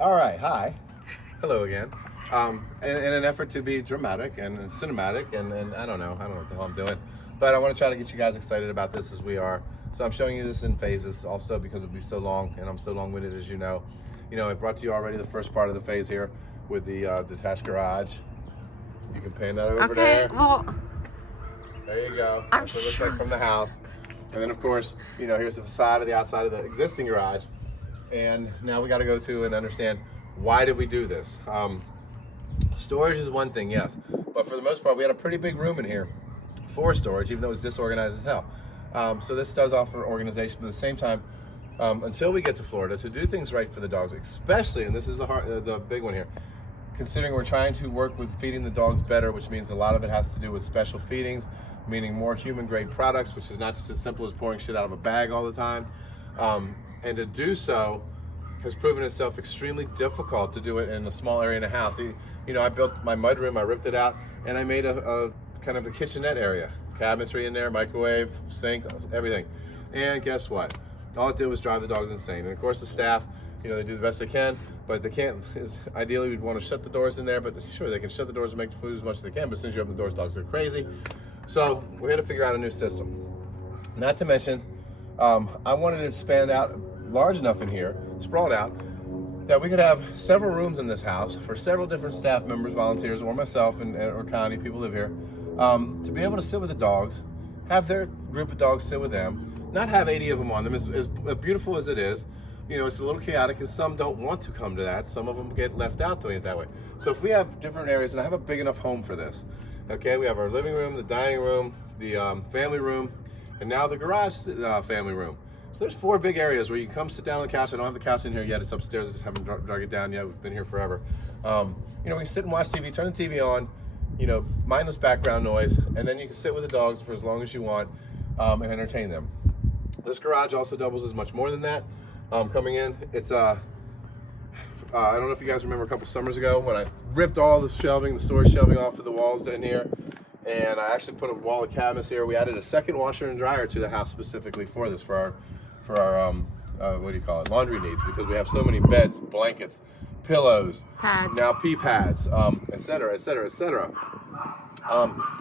All right, hi. Hello again. In an effort to be dramatic and cinematic and I don't know what the hell I'm doing, but I want to try to get you guys excited about this as we are. So I'm showing you this in phases also because it'll be so long and I'm so long-winded as you know. I brought to you already the first part of the phase here with the detached garage. You can pan that over there. Okay, well, there you go. I'm That's what it looks sure. like from the house. And then of course, here's the facade of the outside of the existing garage. And now we got to go to and understand, why did we do this? Storage is one thing, yes, but for the most part we had a pretty big room in here for storage, even though it was disorganized as hell. So this does offer organization, but at the same time, until we get to Florida, to do things right for the dogs, especially, and this is the big one here, considering we're trying to work with feeding the dogs better, which means a lot of it has to do with special feedings, meaning more human grade products, which is not just as simple as pouring shit out of a bag all the time. And to do so has proven itself extremely difficult to do it in a small area in a house. I built my mud room, I ripped it out, and I made a kind of a kitchenette area. Cabinetry in there, microwave, sink, everything. And guess what? All it did was drive the dogs insane. And of course the staff, they do the best they can, but they can't, ideally we'd want to shut the doors in there, but sure, they can shut the doors and make the food as much as they can, but as soon as you open the doors, dogs are crazy. So we had to figure out a new system. Not to mention, I wanted to expand out large enough in here, sprawled out, that we could have several rooms in this house for several different staff members, volunteers, or myself or Connie, people live here, to be able to sit with the dogs, have their group of dogs sit with them, not have 80 of them on them. As beautiful as it is, it's a little chaotic because some don't want to come to that. Some of them get left out doing it that way. So if we have different areas, and I have a big enough home for this, okay, we have our living room, the dining room, the family room, and now the garage family room. So there's 4 big areas where you can come sit down on the couch. I don't have the couch in here yet. It's upstairs. I just haven't drug it down yet. We've been here forever. We can sit and watch TV, turn the TV on, mindless background noise, and then you can sit with the dogs for as long as you want and entertain them. This garage also doubles as much more than that. Coming in, it's I don't know if you guys remember a couple summers ago when I ripped all the shelving, the storage shelving off of the walls down here. And I actually put a wall of cabinets here. We added a second washer and dryer to the house specifically for this, for our what do you call it, laundry needs, because we have so many beds, blankets, pillows, Pads. now pee pads, et cetera, et cetera, et cetera.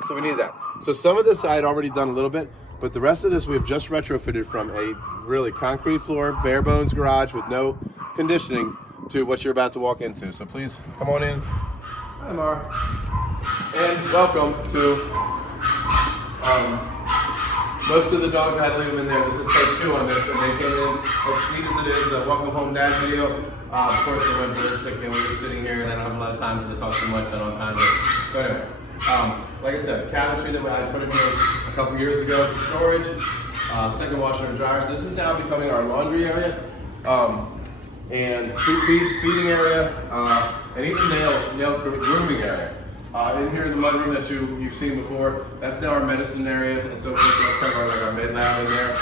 So we needed that. So some of this I had already done a little bit, but the rest of this we've just retrofitted from a really concrete floor, bare bones garage with no conditioning to what you're about to walk into. So please come on in. Hi, Mar. And welcome to, most of the dogs, I had to leave them in there. This is take 2 on this, and they came in as neat as it is, the Welcome Home Dad video. Of course they went ballistic, and we were sitting here, and I don't have a lot of time because I talk too much, so I don't have time to. So anyway, like I said, cabinetry that I put in here a couple years ago for storage, second washer and dryer. So this is now becoming our laundry area, and feeding area, and even nail grooming area. In here in the mudroom that you've seen before, that's now our medicine area and so forth. So that's kind of our med lab in there.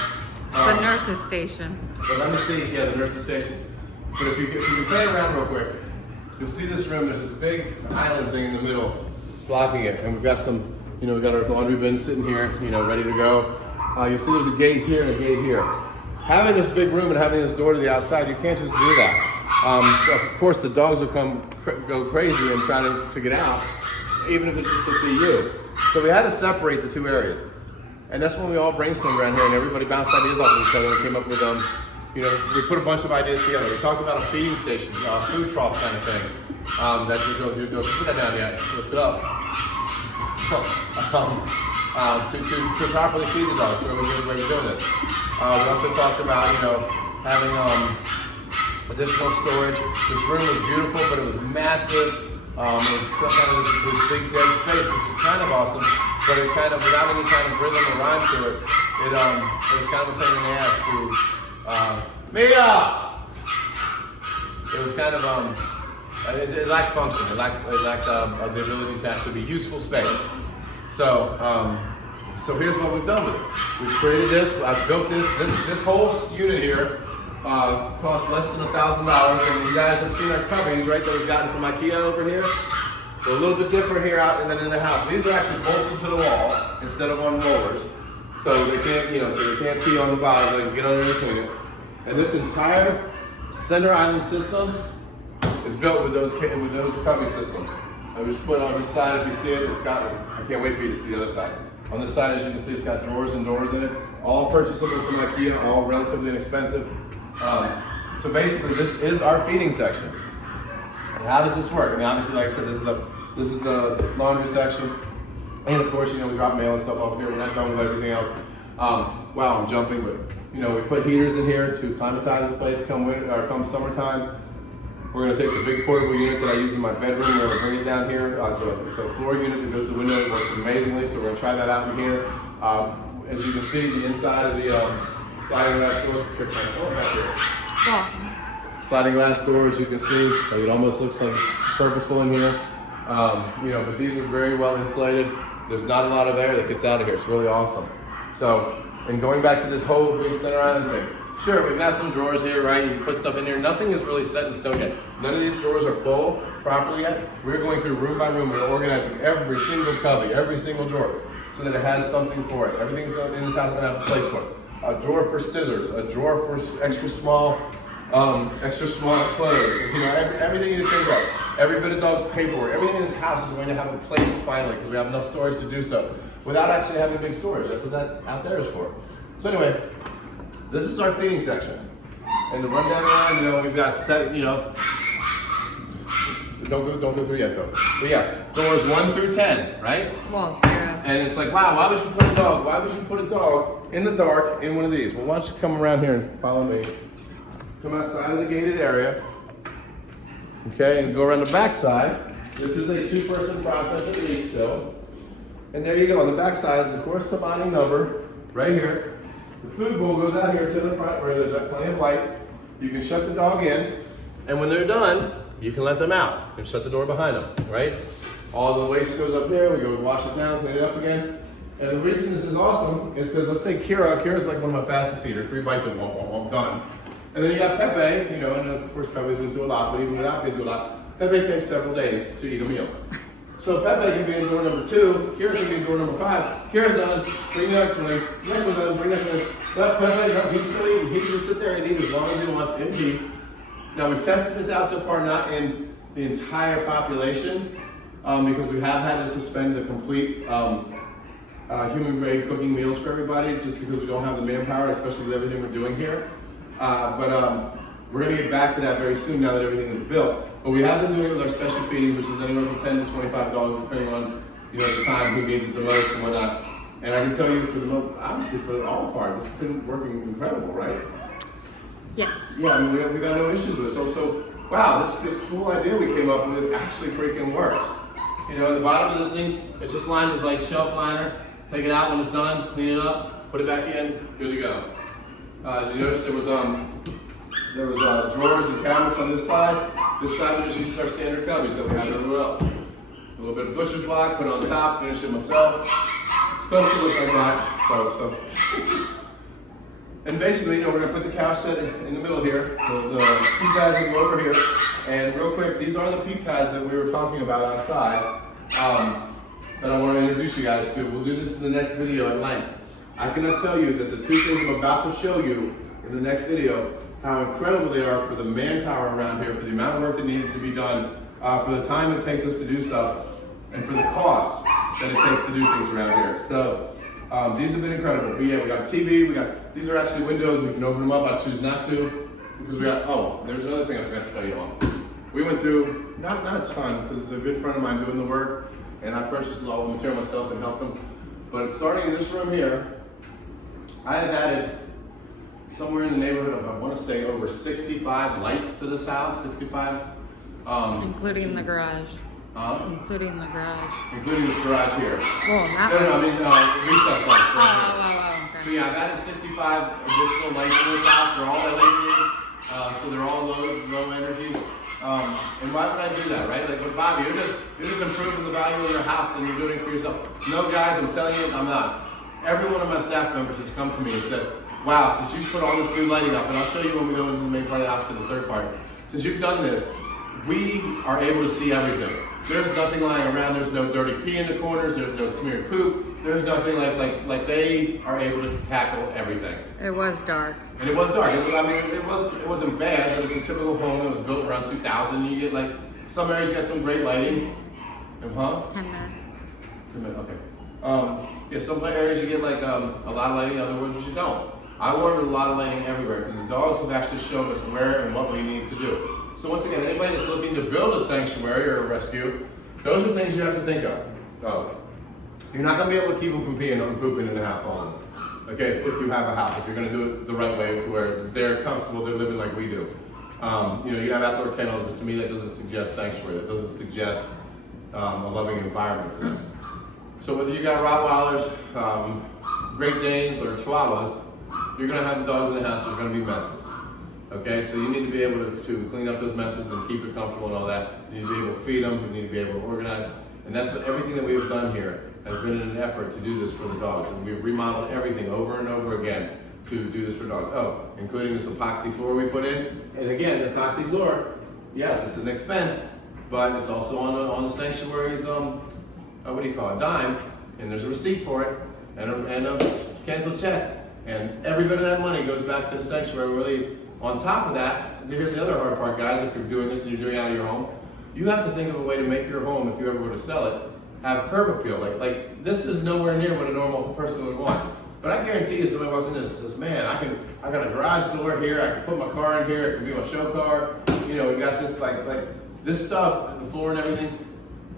The nurse's station. But let me see, yeah, the nurse's station. But if you can pan around real quick, you'll see this room. There's this big island thing in the middle, blocking it, and we've got some, we've got our laundry bin sitting here, ready to go. You'll see there's a gate here and a gate here. Having this big room and having this door to the outside, you can't just do that. Of course, the dogs will go crazy and try to get out, even if it's just to see you. So we had to separate the 2 areas. And that's when we all brainstormed around here and everybody bounced ideas off of each other and came up with, we put a bunch of ideas together. We talked about a feeding station, food trough kind of thing. That you're doing, put that down yet, lift it up. To properly feed the dogs, so we're doing this. We also talked about, having additional storage. This room was beautiful, but it was massive. It was kind of this big dead space, which is kind of awesome, but it kind of, without any kind of rhythm or rhyme to it, it was kind of a pain in the ass to, Mia! It was kind of, it lacked function. It lacked the ability to actually be useful space. So here's what we've done with it. We've created this. I've built this whole unit here. Cost less than $1,000, and you guys have seen our cubbies, right, that we've gotten from IKEA over here. They're a little bit different here out than in the house. These are actually bolted to the wall instead of on rollers, so they can't, so they can't pee on the bottom. They can get underneath it. And this entire center island system is built with those cubby systems. And we just put on this side, if you see it, it's got, I can't wait for you to see the other side. On this side, as you can see, it's got drawers and doors in it, all purchasable from IKEA, all relatively inexpensive. So basically, this is our feeding section. And how does this work? I mean, obviously, like I said, this is the laundry section. And of course, we drop mail and stuff off here. We're not done with everything else. Wow, I'm jumping, but we put heaters in here to climatize the place come summertime. We're gonna take the big portable unit that I use in my bedroom. We're gonna bring it down here. It's a floor unit that goes to the window. It works amazingly, so we're gonna try that out in here. As you can see, the inside of the sliding glass doors. Sliding glass doors, you can see, like it almost looks like it's purposeful in here. But these are very well insulated. There's not a lot of air that gets out of here. It's really awesome. So, and going back to this whole big center island thing, sure, we can have some drawers here, right? You can put stuff in here. Nothing is really set in stone yet. None of these drawers are full properly yet. We're going through room by room. We're organizing every single cubby, every single drawer, so that it has something for it. Everything's in this house is gonna have a place for it. A drawer for scissors, a drawer for extra small clothes. Everything you think about. Every bit of dog's paperwork. Everything in this house is going to have a place finally, because we have enough storage to do so without actually having big storage. That's what that out there is for. So anyway, this is our feeding section. And to run down the line, we've got set, don't go through yet though. But yeah, doors 1 through 10, right? Well, 0. And it's like, wow, why would you put a dog in the dark in one of these? Well, why don't you come around here and follow me. Come outside of the gated area. Okay, and go around the back side. This is a 2-person process at least still. And there you go. On the back side is the corresponding number right here. The food bowl goes out here to the front where there's plenty of light. You can shut the dog in, and when they're done, you can let them out and shut the door behind them, right? All the waste goes up here. We go wash it down, clean it up again. And the reason this is awesome is because let's say Kira's like one of my fastest eaters. 3 bites and done. And then you got Pepe, and of course Pepe's been through a lot, but even without being through a lot, Pepe takes several days to eat a meal. So Pepe can be in door number 2, Kira can be in door number 5. Kira's done, bring the next one in. Next one's done, bring the next one in. But Pepe, he's still eating. He can just sit there and eat as long as he wants in peace. Now we've tested this out so far, not in the entire population, because we have had to suspend the complete human grade cooking meals for everybody, just because we don't have the manpower, especially with everything we're doing here. But we're going to get back to that very soon now that everything is built. But we have been doing it with our special feedings, which is anywhere from $10 to $25, depending on the time, who needs it the most and whatnot. And I can tell you, obviously for all part, it's been working incredible, right? Yes. Yeah, I mean, we got no issues with it. So wow, this cool idea we came up with actually freaking works. At the bottom of this thing, it's just lined with like shelf liner. Take it out when it's done, clean it up, put it back in, good to go. Did you notice there was drawers and cabinets on this side? This side we just used our standard cubbies that we have everywhere else. A little bit of butcher's block, put it on top, finish it myself. It's supposed to look like that. So. And basically, we're gonna put the couch set in the middle here. The pea pads will go over here. And real quick, these are the pea pads that we were talking about outside that I want to introduce you guys to. We'll do this in the next video at length. I cannot tell you that the 2 things I'm about to show you in the next video, how incredible they are for the manpower around here, for the amount of work that needed to be done, for the time it takes us to do stuff, and for the cost that it takes to do things around here. So these have been incredible. But yeah, we got a TV, these are actually windows, we can open them up. I choose not to, because there's another thing I forgot to tell you all. We went through, not a ton, because it's a good friend of mine doing the work, and I purchased all the material myself and helped them. But starting in this room here, I have added somewhere in the neighborhood of, I want to say, over 65 lights to this house, 65. Including the garage. Including the garage. Including this garage here. Well, not No, I mean recess lights. Okay. So yeah, I've added 65 additional lights in this house. They're all LED, so they're all low energy. And why would I do that, right? Like with Bobby, you're just improving the value of your house and you're doing it for yourself. No, guys, I'm telling you, I'm not. Every one of my staff members has come to me and said, wow, since you've put all this new lighting up, and I'll show you when we go into the main part of the house for the third part, since you've done this, we are able to see everything. There's nothing lying around, there's no dirty pee in the corners, there's no smeared poop, There's nothing like they are able to tackle everything. It was dark. And it was dark. It wasn't bad, but it's a typical home that was built around 2000. You get like some areas got some great lighting. 10 minutes. 10 minutes. Okay. Yeah, some areas you get like a lot of lighting, other ones you don't. I ordered a lot of lighting everywhere because the dogs have actually shown us where and what we need to do. So once again, anybody that's looking to build a sanctuary or a rescue, those are things you have to think of. You're not going to be able to keep them from peeing or pooping in the house all in. Okay, if you have a house, if you're going to do it the right way to where they're comfortable, they're living like we do. You have outdoor kennels, but to me that doesn't suggest sanctuary. That doesn't suggest a loving environment for them. So whether you got Rottweilers, Great Danes, or Chihuahuas, you're going to have the dogs in the house. There's going to be messes. Okay, so you need to be able to clean up those messes and keep it comfortable and all that. You need to be able to feed them. You need to be able to organize. And that's what everything that we've done here has been in an effort to do this for the dogs. And we've remodeled everything over and over again to do this for dogs. Oh, including this epoxy floor we put in. And again, the epoxy floor, yes, it's an expense, but it's also on the sanctuary's, what do you call it, dime. And there's a receipt for it and a canceled check. And every bit of that money goes back to the sanctuary relief. On top of that, here's the other hard part, guys, if you're doing this and you're doing it out of your home, you have to think of a way to make your home, if you ever were to sell it, have curb appeal. Like this is nowhere near what a normal person would want. But I guarantee you somebody walks in and says, man, I got a garage door here, I can put my car in here, it can be my show car. You know, we got this like this stuff, the floor and everything.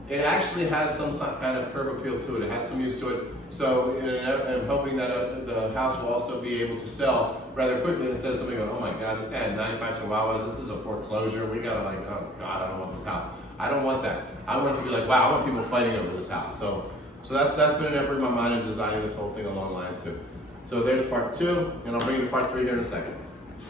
It actually has some kind of curb appeal to it. It has some use to it. So I'm hoping that the house will also be able to sell rather quickly instead of somebody going, oh my God, this guy had 95 chihuahuas. This is a foreclosure. We gotta oh God, I don't want this house. I don't want that. I want it to be like, wow, I want people fighting over this house. So that's been an effort in my mind in designing this whole thing along lines too. So there's part 2, and I'll bring you to part 3 here in a second.